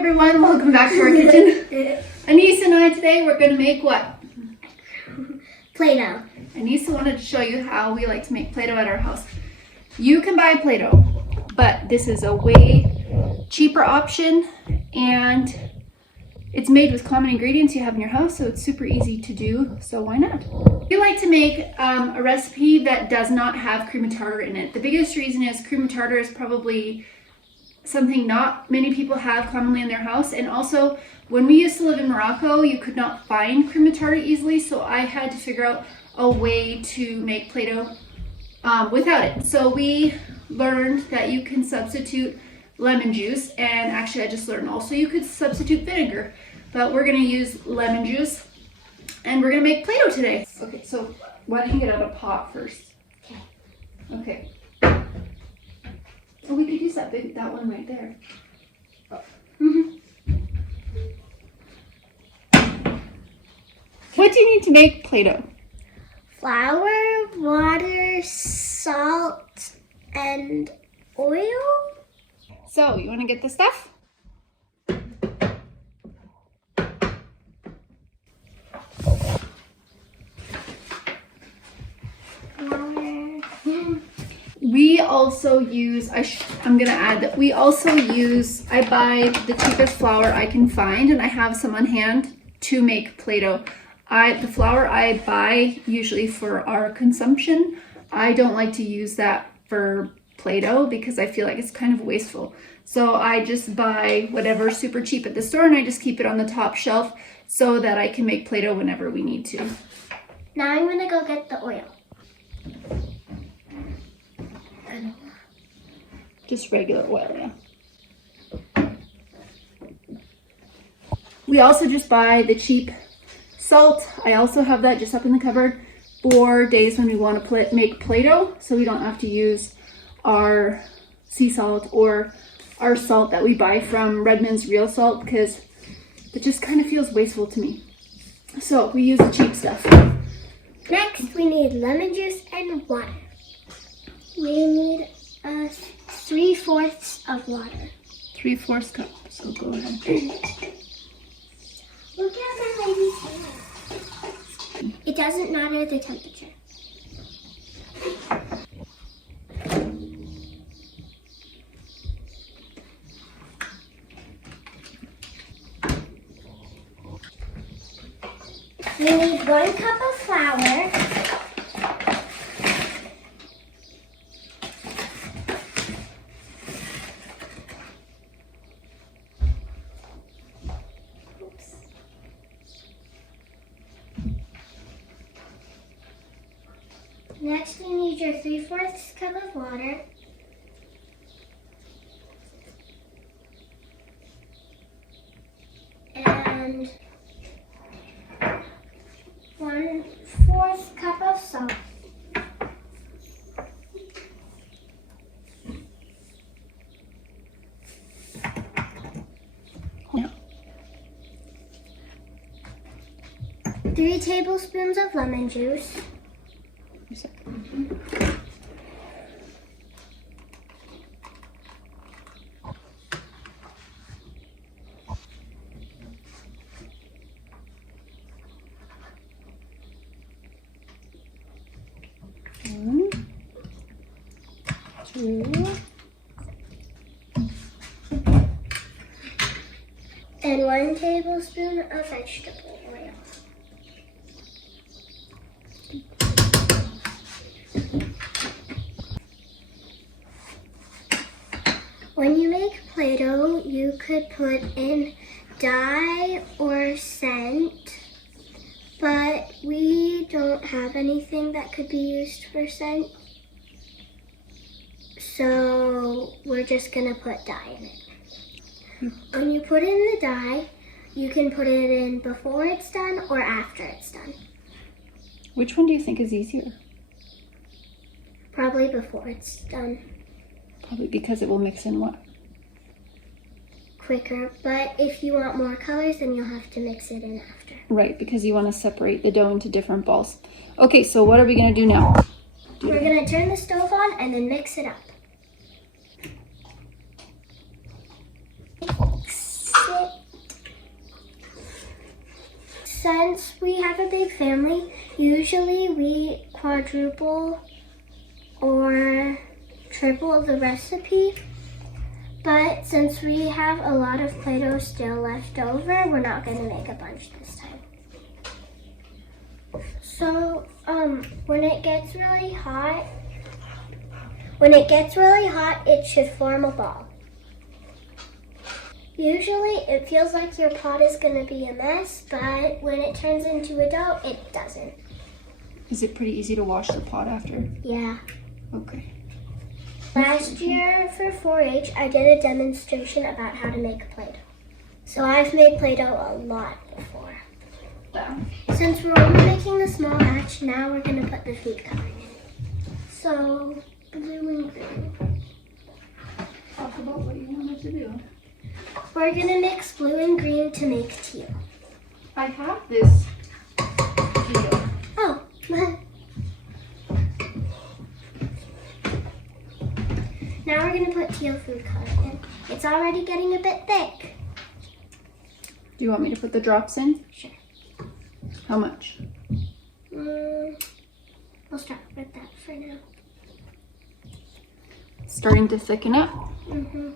everyone, welcome back to our kitchen. Anissa and I today, we're going to make what? Play-Doh. Anissa wanted to show you how we like to make Play-Doh at our house. You can buy Play-Doh, but this is a way cheaper option and it's made with common ingredients you have in your house, so it's super easy to do, so why not? We like to make a recipe that does not have cream of tartar in it. The biggest reason is cream of tartar is probably something not many people have commonly in their house, and also when we used to live in Morocco, you could not find cream of tartar easily, so I had to figure out a way to make Play-Doh without it. So we learned that you can substitute lemon juice, and actually I just learned also you could substitute vinegar, but we're gonna use lemon juice and we're gonna make Play-Doh today. Okay, so why don't you get out a pot first? Okay. Oh, we could use that one right there. Oh. What do you need to make Play-Doh? Flour, water, salt, and oil. So, you want to get the stuff? We also use, I'm going to add that we also use, I buy the cheapest flour I can find, and I have some on hand to make Play-Doh. The flour I buy usually for our consumption, I don't like to use that for Play-Doh because I feel like it's kind of wasteful. So I just buy whatever super cheap at the store and I just keep it on the top shelf so that I can make Play-Doh whenever we need to. Now I'm gonna go get the oil. Just regular oil, yeah. We also just buy the cheap salt. I also have that just up in the cupboard for days when we want to make Play-Doh, so we don't have to use our sea salt or our salt that we buy from Redmond's Real Salt, because it just kind of feels wasteful to me. So we use the cheap stuff. Next, we need lemon juice and water. We need 3/4 of water. 3/4 cup, so go ahead. Look at my lady's hair. It doesn't matter the temperature. We need 1 cup of flour. Next, we need your 3/4 cup of water. And 1/4 cup of salt. Yeah. 3 tablespoons of lemon juice. And 1 tablespoon of vegetable oil. When you make Play-Doh, you could put in dye or scent, but we don't have anything that could be used for scent. So we're just gonna put dye in it. When you put in the dye, you can put it in before it's done or after it's done. Which one do you think is easier? Probably before it's done. Probably because it will mix in what? Quicker, but if you want more colors, then you'll have to mix it in after. Right, because you want to separate the dough into different balls. Okay, so what are we gonna do now? We're gonna turn the stove on and then mix it up. 6 since we have a big family, usually we quadruple or triple the recipe. But since we have a lot of Play-Doh still left over, we're not going to make a bunch this time. So, when it gets really hot, it should form a ball. Usually it feels like your pot is going to be a mess, but when it turns into a dough, it doesn't. Is it pretty easy to wash the pot after? Yeah. Okay. Last year for 4-H, I did a demonstration about how to make Play-Doh. So I've made Play-Doh a lot before. Wow. Since we're only making a small batch, now we're going to put the food coloring in. So, blue and green. Talk about what you wanted to do. We're going to mix blue and green to make teal. I have this teal. Oh, now we're going to put teal food coloring in. It's already getting a bit thick. Do you want me to put the drops in? Sure. How much? We'll start with that for now. Starting to thicken up. Mm-hmm.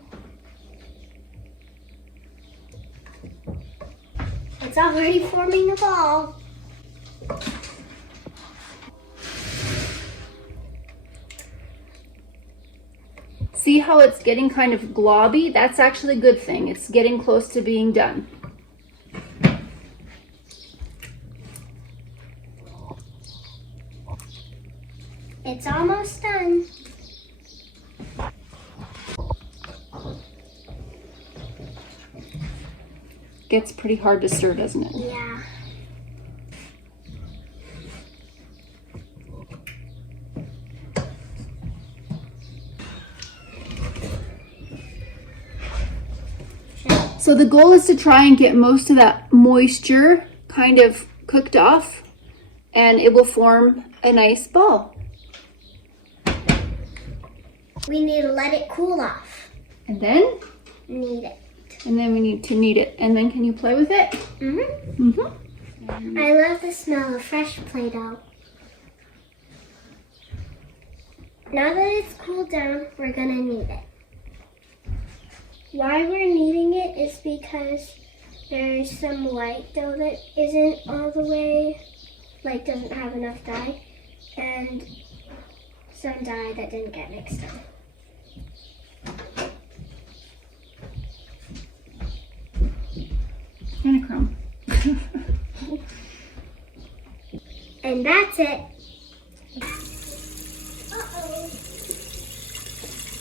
It's already forming a ball. See how it's getting kind of globby? That's actually a good thing. It's getting close to being done. It's almost done. Gets pretty hard to stir, doesn't it? Yeah. So the goal is to try and get most of that moisture kind of cooked off, and it will form a nice ball. We need to let it cool off. And then? Knead it. And then we need to knead it. And then can you play with it? Mm-hmm. Mm-hmm. I love the smell of fresh Play-Doh. Now that it's cooled down, we're gonna knead it. Why we're kneading it is because there's some white dough that isn't all the way, like doesn't have enough dye, and some dye that didn't get mixed in. And a crumb. And that's it.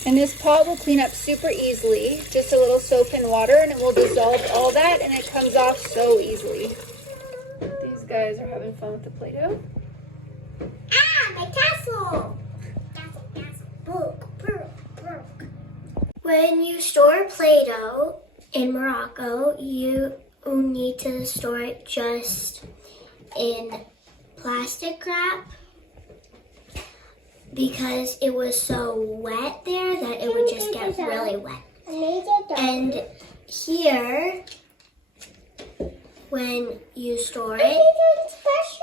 And this pot will clean up super easily. Just a little soap and water, and it will dissolve all that, and it comes off so easily. These guys are having fun with the Play-Doh. Ah, my castle! Castle. Broke. When you store Play-Doh in Morocco, you need to store it just in plastic wrap because it was so wet there that it would just get really wet. And here, when you store it,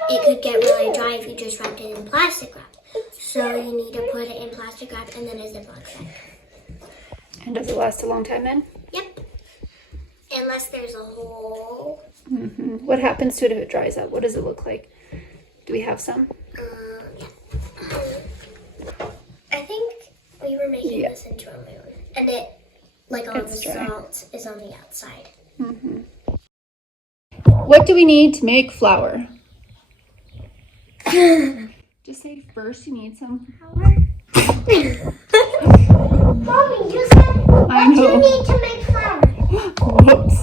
it could get really dry if you just wrapped it in plastic wrap. So you need to put it in plastic wrap and then a Ziploc bag. And does it last a long time then? Yep. Unless there's a hole. Mm-hmm. What happens to it if it dries up? What does it look like? Do we have some? Yeah. I think we were making this into a moon. And it, like all the salt, is on the outside. Mm-hmm. What do we need to make flour? Just say first you need some Flour? Mommy, you said, what do you need to make flour? Whoops.